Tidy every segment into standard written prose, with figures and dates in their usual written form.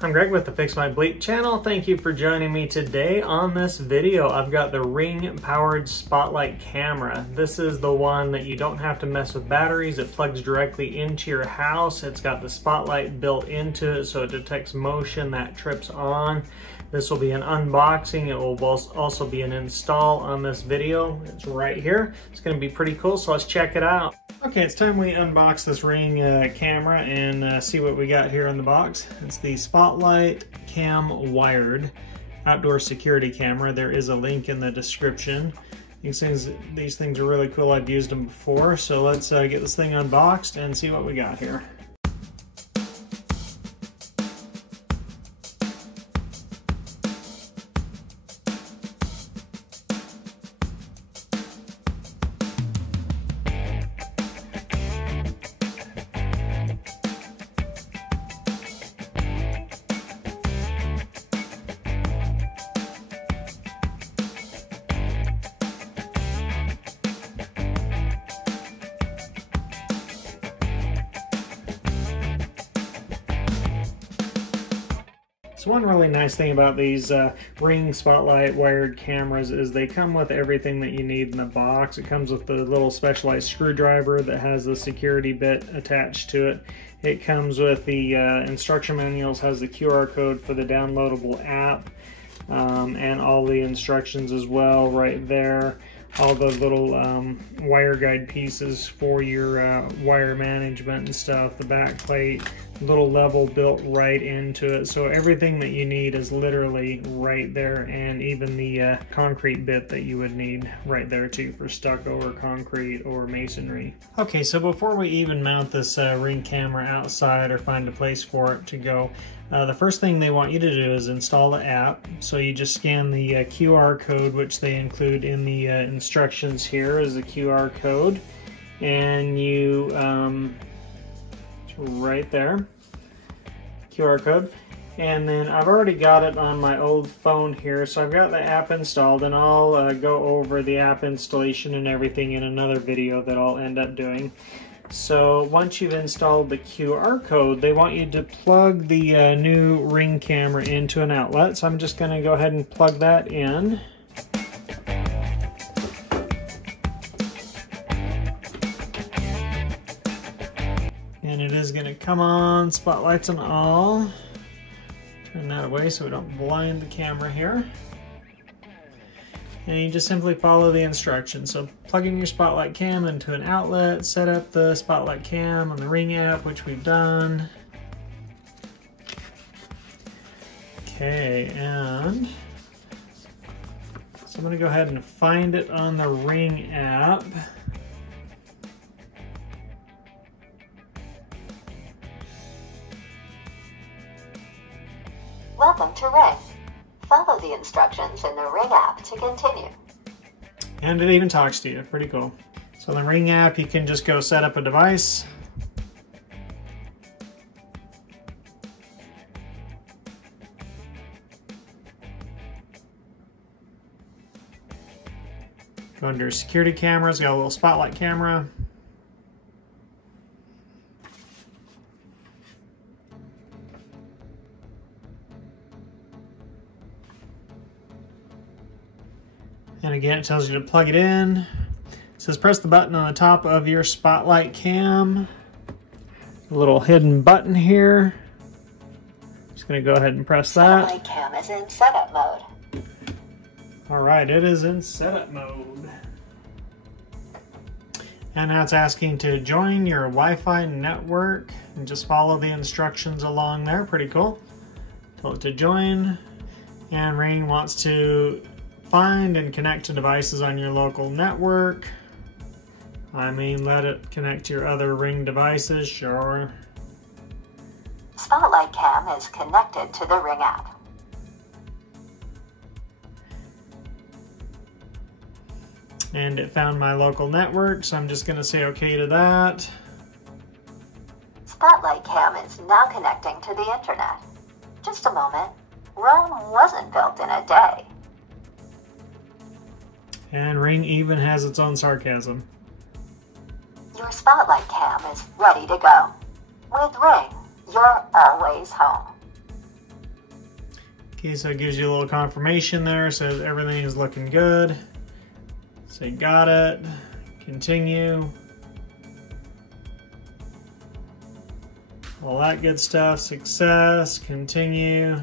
I'm Greg with the Fix My Bleep channel. Thank you for joining me today. On this video, I've got the Ring powered spotlight camera. This is the one that you don't have to mess with batteries. It plugs directly into your house. It's got the spotlight built into it so it detects motion that trips on. This will be an unboxing. It will also be an install on this video. It's right here. It's going to be pretty cool, so let's check it out. Okay, it's time we unbox this Ring camera and see what we got here in the box. It's the Spotlight Cam Wired Outdoor Security Camera. There is a link in the description. These things are really cool. I've used them before, so let's get this thing unboxed and see what we got here. So one really nice thing about these Ring Spotlight wired cameras is they come with everything that you need in the box. It comes with the little specialized screwdriver that has the security bit attached to it. It comes with the instruction manuals, has the QR code for the downloadable app, and all the instructions as well right there. All the little wire guide pieces for your wire management and stuff, the back plate, little level built right into it. So everything that you need is literally right there, and even the concrete bit that you would need right there too for stucco or concrete or masonry. Okay, so before we even mount this Ring camera outside or find a place for it to go, the first thing they want you to do is install the app. So you just scan the QR code, which they include in the instructions here is the QR code, and you right there, QR code. And then I've already got it on my old phone here, so I've got the app installed, and I'll go over the app installation and everything in another video that I'll end up doing. So once you've installed the QR code, they want you to plug the new Ring camera into an outlet. So I'm just going to go ahead and plug that in. And it is going to come on, spotlights and all. Turn that away so we don't blind the camera here. And you just simply follow the instructions. So plug in your Spotlight Cam into an outlet, set up the Spotlight Cam on the Ring app, which we've done. Okay, and so I'm going to go ahead and find it on the Ring app. Welcome to Ring. Follow the instructions in the Ring app to continue. And it even talks to you. Pretty cool. So the Ring app, you can just go set up a device. Go under security cameras, got a little spotlight camera. And again, it tells you to plug it in. It says press the button on the top of your Spotlight Cam. A little hidden button here. Just going to go ahead and press that. Spotlight Cam is in setup mode. All right, it is in setup mode. And now it's asking to join your Wi-Fi network, and just follow the instructions along there. Pretty cool. Tell it to join, and Ring wants to find and connect to devices on your local network. I mean, let it connect to your other Ring devices, sure. Spotlight Cam is connected to the Ring app. And it found my local network, so I'm just going to say okay to that. Spotlight Cam is now connecting to the internet. Just a moment. Rome wasn't built in a day. And Ring even has its own sarcasm. Your Spotlight Cam is ready to go. With Ring, you're always home. Okay, so it gives you a little confirmation there, says everything is looking good. Say got it, continue. All that good stuff, success, continue.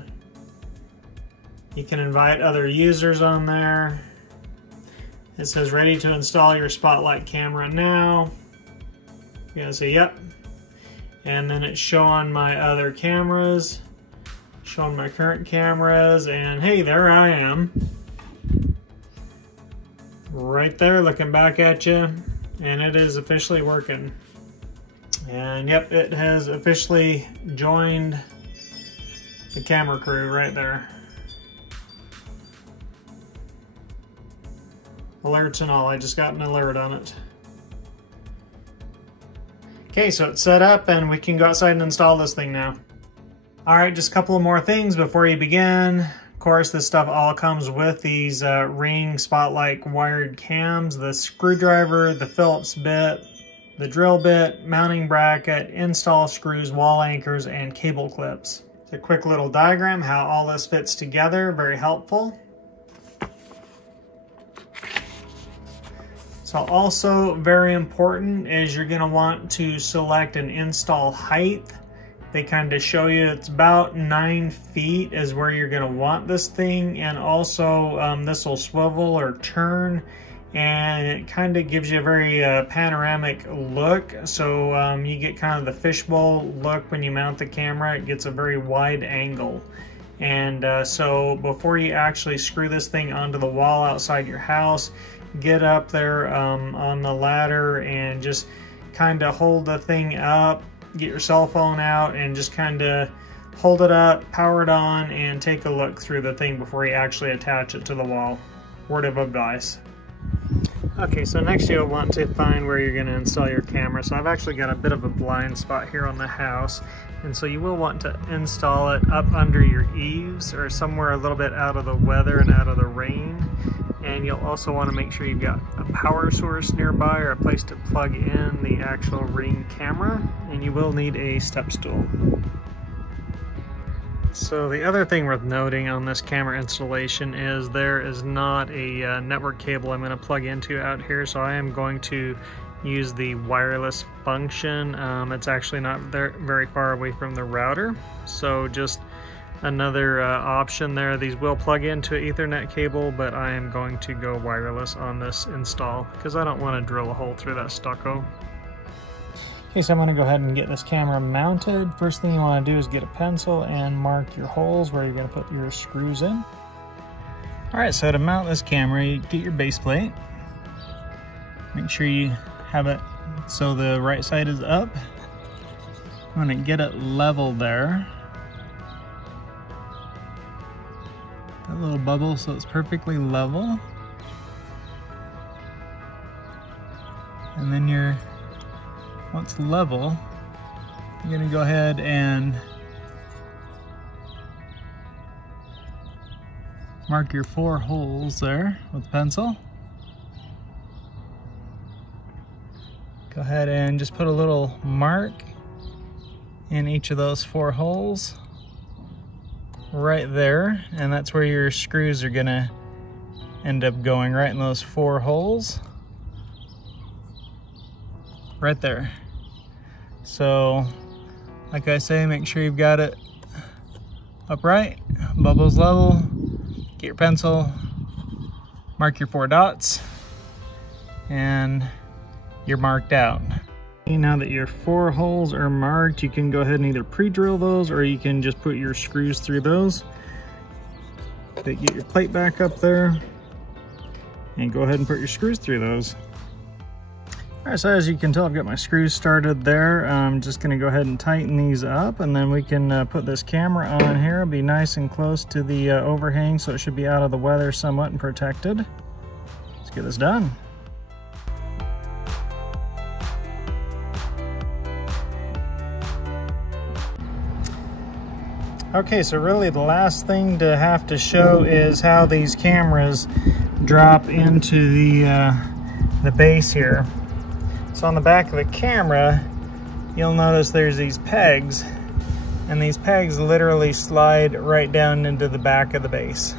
You can invite other users on there. It says ready to install your Spotlight camera now. You're gonna say yep. And then it's showing my other cameras, showing my current cameras, and hey, there I am. Right there looking back at you, and it is officially working. And yep, it has officially joined the camera crew right there. Alerts and all, I just got an alert on it. Okay, so it's set up and we can go outside and install this thing now. All right, just a couple of more things before you begin. Of course, this stuff all comes with these Ring Spotlight wired cams, the screwdriver, the Phillips bit, the drill bit, mounting bracket, install screws, wall anchors, and cable clips. It's a quick little diagram how all this fits together, very helpful. So also very important is you're going to want to select an install height. They kind of show you it's about 9 feet is where you're going to want this thing, and also this will swivel or turn, and it kind of gives you a very panoramic look. So you get kind of the fishbowl look when you mount the camera. It gets a very wide angle. And so before you actually screw this thing onto the wall outside your house, get up there on the ladder and just kind of hold the thing up, get your cell phone out and just kind of hold it up, power it on, and take a look through the thing before you actually attach it to the wall. Word of advice. Okay, so next you'll want to find where you're going to install your camera. So I've actually got a bit of a blind spot here on the house, and so you will want to install it up under your eaves or somewhere a little bit out of the weather and out of the rain. And you'll also want to make sure you've got a power source nearby or a place to plug in the actual Ring camera, and you will need a step stool. So the other thing worth noting on this camera installation is there is not a network cable I'm going to plug into out here, so I am going to use the wireless function. It's actually not very far away from the router, so just another option there. These will plug into an Ethernet cable, but I am going to go wireless on this install because I don't want to drill a hole through that stucco. Okay, so I'm going to go ahead and get this camera mounted. First thing you want to do is get a pencil and mark your holes where you're going to put your screws in. Alright, so to mount this camera, you get your base plate. Make sure you have it so the right side is up. I'm going to get it level there. That little bubble so it's perfectly level. And then once level, you're going to go ahead and mark your 4 holes there with the pencil. Go ahead and just put a little mark in each of those 4 holes right there, and that's where your screws are going to end up going, right in those 4 holes right there. So like I say, make sure you've got it upright, bubbles level, get your pencil, mark your 4 dots, and you're marked out. Now that your 4 holes are marked, you can go ahead and either pre-drill those or you can just put your screws through those. But get your plate back up there and go ahead and put your screws through those. Alright, so as you can tell, I've got my screws started there. I'm just going to go ahead and tighten these up, and then we can put this camera on here. It'll be nice and close to the overhang, so it should be out of the weather somewhat and protected. Let's get this done. Okay, so really the last thing to have to show is how these cameras drop into the base here. So on the back of the camera, you'll notice there's these pegs, And these pegs literally slide right down into the back of the base.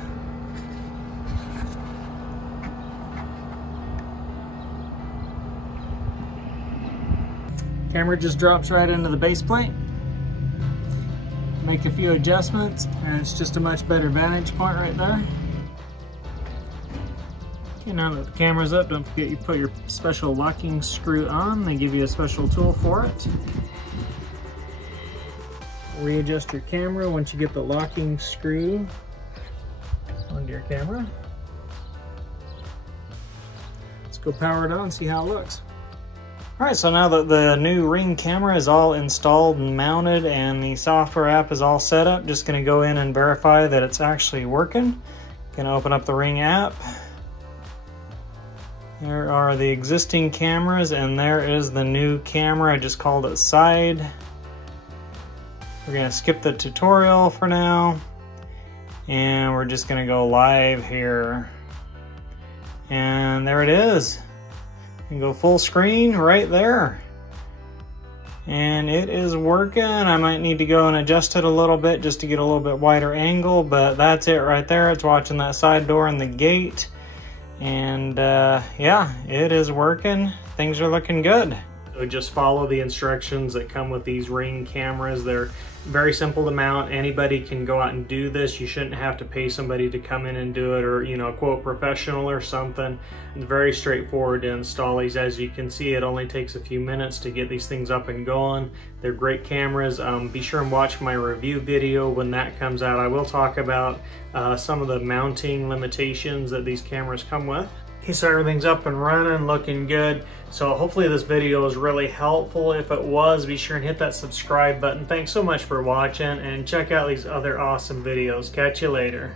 Camera just drops right into the base plate. Make a few adjustments and it's just a much better vantage point right there. Okay, now that the camera's up, don't forget you put your special locking screw on. They give you a special tool for it. Readjust your camera once you get the locking screw onto your camera. Let's go power it on and see how it looks. All right, so now that the new Ring camera is all installed and mounted and the software app is all set up, just gonna go in and verify that it's actually working. Gonna open up the Ring app. There are the existing cameras and there is the new camera. I just called it Side. We're gonna skip the tutorial for now and we're just gonna go live here. And there it is. You can go full screen right there. And it is working. I might need to go and adjust it a little bit just to get a little bit wider angle, but that's it right there. It's watching that side door and the gate. And yeah, it is working. Things are looking good. So just follow the instructions that come with these Ring cameras. They're very simple to mount. Anybody can go out and do this. You shouldn't have to pay somebody to come in and do it, or, you know, quote, professional or something. It's very straightforward to install these. As you can see, it only takes a few minutes to get these things up and going. They're great cameras. Be sure and watch my review video when that comes out. I will talk about some of the mounting limitations that these cameras come with. Okay, so everything's up and running, looking good. So hopefully this video was really helpful. If it was, be sure and hit that subscribe button. Thanks so much for watching and check out these other awesome videos. Catch you later.